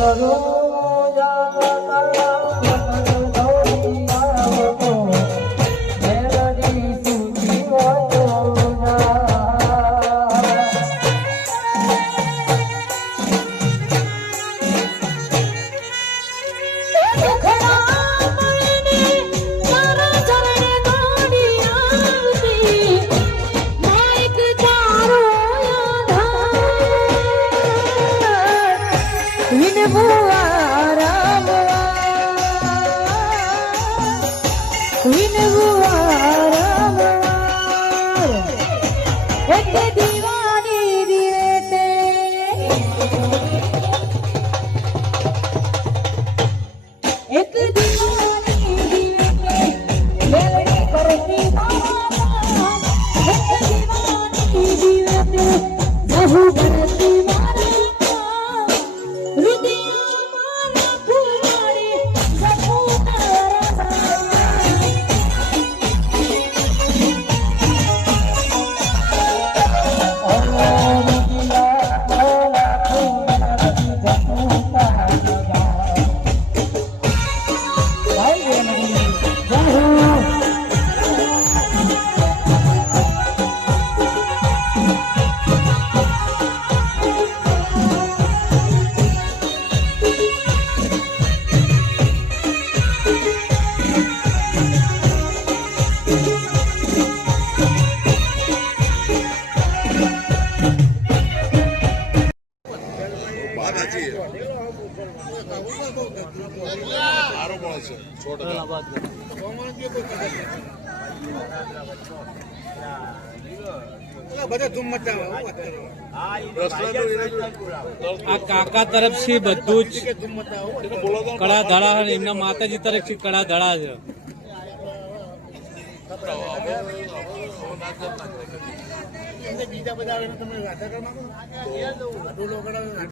સરોજા ગોવિંદ બુઆ આ કાકા તરફથી બધું જ કડા ધડા એમના માતાજી તરફ તરફથી કડા ધડા છે. બીજા બધા તમે વાતા કરવા